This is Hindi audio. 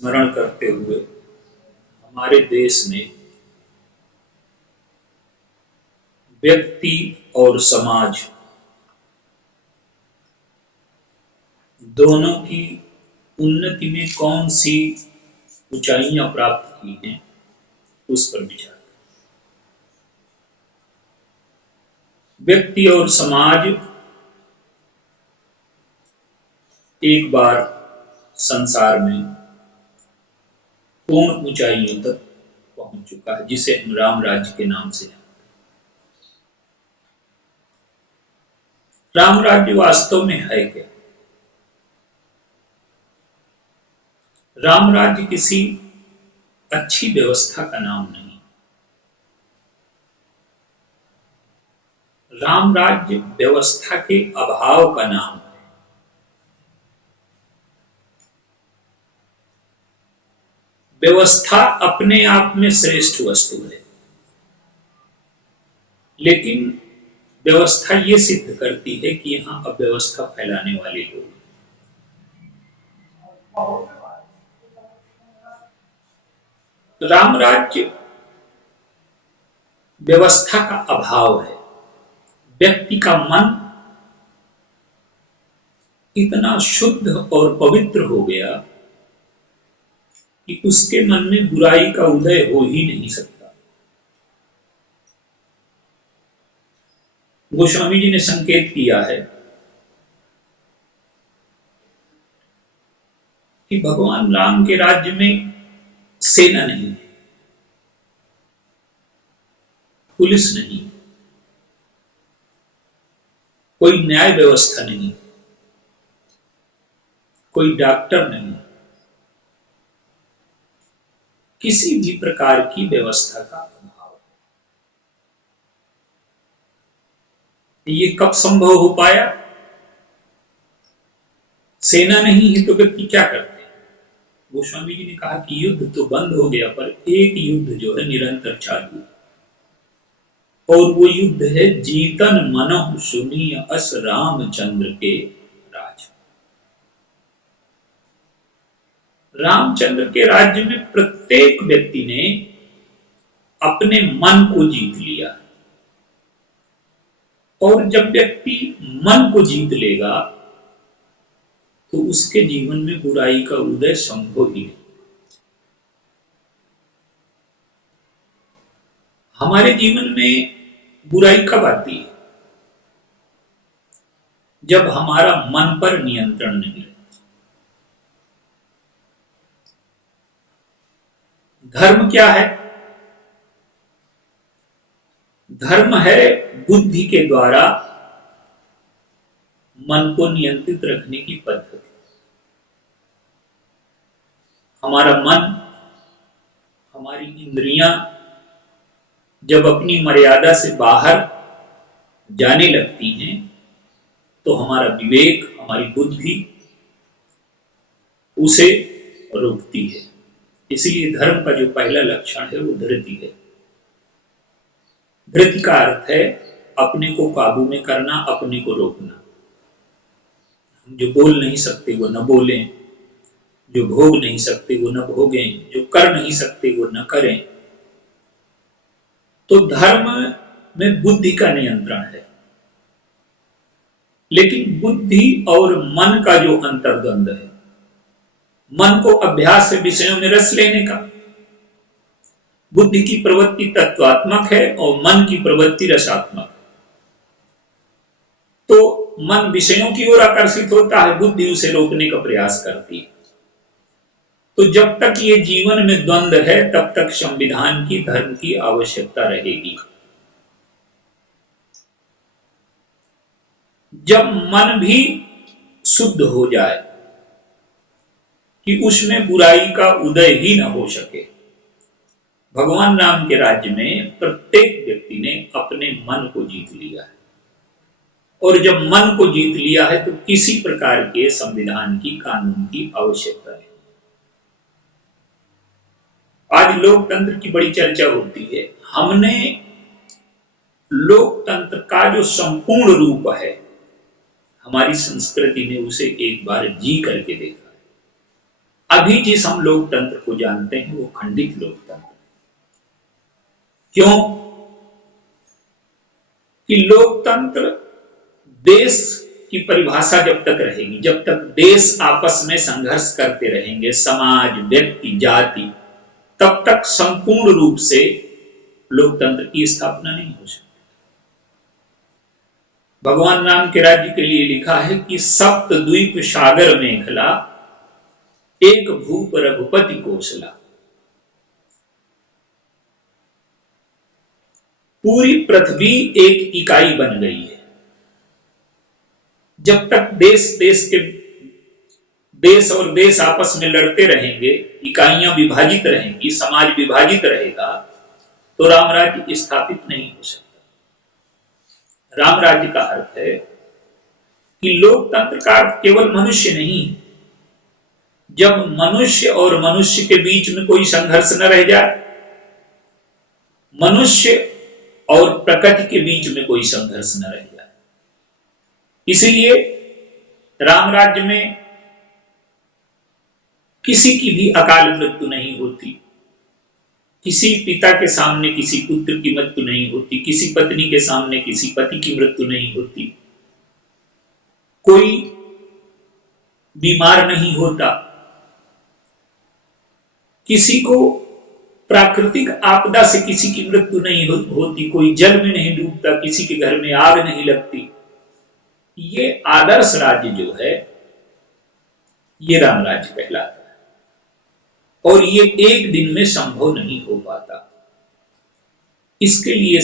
स्मरण करते हुए हमारे देश में व्यक्ति और समाज दोनों की उन्नति में कौन सी ऊंचाइयां प्राप्त की हैं उस पर विचार। व्यक्ति और समाज एक बार संसार में पूर्ण ऊंचाइयों तक पहुंच चुका है, जिसे हम राम राज्य के नाम से जानते हैं। राम राज्य वास्तव में है क्या? राम राज्य किसी अच्छी व्यवस्था का नाम नहीं। राम राज्य व्यवस्था के अभाव का नाम है। व्यवस्था अपने आप में श्रेष्ठ वस्तु है, लेकिन व्यवस्था ये सिद्ध करती है कि यहां अव्यवस्था फैलाने वाले लोग। राम राज्य व्यवस्था का अभाव है। व्यक्ति का मन इतना शुद्ध और पवित्र हो गया कि उसके मन में बुराई का उदय हो ही नहीं सकता। गोस्वामी जी ने संकेत किया है कि भगवान राम के राज्य में सेना नहीं, पुलिस नहीं, कोई न्याय व्यवस्था नहीं, कोई डॉक्टर नहीं, किसी भी प्रकार की व्यवस्था का अभाव। ये कब संभव हो पाया? सेना नहीं है तो व्यक्ति क्या करते? गोस्वामी जी ने कहा कि युद्ध तो बंद हो गया, पर एक युद्ध जो है निरंतर चालू है, और वो युद्ध है जीतन मनहु सुनिय अस रामचंद्र के राज। रामचंद्र के राज्य में प्रत्येक व्यक्ति ने अपने मन को जीत लिया, और जब व्यक्ति मन को जीत लेगा तो उसके जीवन में बुराई का उदय संभव ही नहीं। हमारे जीवन में बुराई कब आती है? जब हमारा मन पर नियंत्रण नहीं रहता। धर्म क्या है? धर्म है बुद्धि के द्वारा मन को नियंत्रित रखने की पद्धति। हमारा मन, हमारी इंद्रियां जब अपनी मर्यादा से बाहर जाने लगती हैं तो हमारा विवेक, हमारी बुद्धि उसे रोकती है। इसलिए धर्म का जो पहला लक्षण है वो धृति है। धृति का अर्थ है अपने को काबू में करना, अपने को रोकना। हम जो बोल नहीं सकते वो न बोलें, जो भोग नहीं सकते वो न भोगें, जो कर नहीं सकते वो न करें। तो धर्म में बुद्धि का नियंत्रण है, लेकिन बुद्धि और मन का जो अंतर्द्वंद है, मन को अभ्यास से विषयों में रस लेने का। बुद्धि की प्रवृत्ति तत्वात्मक है और मन की प्रवृत्ति रसात्मक। तो मन विषयों की ओर आकर्षित होता है, बुद्धि उसे रोकने का प्रयास करती है। तो जब तक ये जीवन में द्वंद्व है तब तक संविधान की, धर्म की आवश्यकता रहेगी। जब मन भी शुद्ध हो जाए कि उसमें बुराई का उदय ही न हो सके। भगवान राम के राज्य में प्रत्येक व्यक्ति ने अपने मन को जीत लिया है, और जब मन को जीत लिया है तो किसी प्रकार के संविधान की, कानून की आवश्यकता नहीं। आज लोकतंत्र की बड़ी चर्चा होती है। हमने लोकतंत्र का जो संपूर्ण रूप है, हमारी संस्कृति ने उसे एक बार जी करके देखा है। अभी जिस हम लोकतंत्र को जानते हैं वो खंडित लोकतंत्र। क्यों कि लोकतंत्र देश की परिभाषा जब तक रहेगी, जब तक देश आपस में संघर्ष करते रहेंगे, समाज, व्यक्ति, जाति, तब तक संपूर्ण रूप से लोकतंत्र की स्थापना नहीं हो सकती। भगवान राम के राज्य के लिए लिखा है कि सप्त द्वीप सागर मेखला, एक भूप रघुपति कोसला। पूरी पृथ्वी एक इकाई बन गई है। जब तक देश और देश आपस में लड़ते रहेंगे, इकाइयां विभाजित रहेंगी, समाज विभाजित रहेगा, तो राम राज्य स्थापित नहीं हो सकता। राम राज्य का अर्थ है कि लोकतंत्र का अर्थ केवल मनुष्य नहीं। जब मनुष्य और मनुष्य के बीच में कोई संघर्ष न रह जाए, मनुष्य और प्रकृति के बीच में कोई संघर्ष न रह जाए। इसलिए राम राज्य में किसी की भी अकाल मृत्यु नहीं होती, किसी पिता के सामने किसी पुत्र की मृत्यु नहीं होती, किसी पत्नी के सामने किसी पति की मृत्यु नहीं होती, कोई बीमार नहीं होता, किसी को प्राकृतिक आपदा से किसी की मृत्यु नहीं होती, कोई जल में नहीं डूबता, किसी के घर में आग नहीं लगती। ये आदर्श राज्य जो है ये राम राज्य कहलाता है, और ये एक दिन में संभव नहीं हो पाता। इसके लिए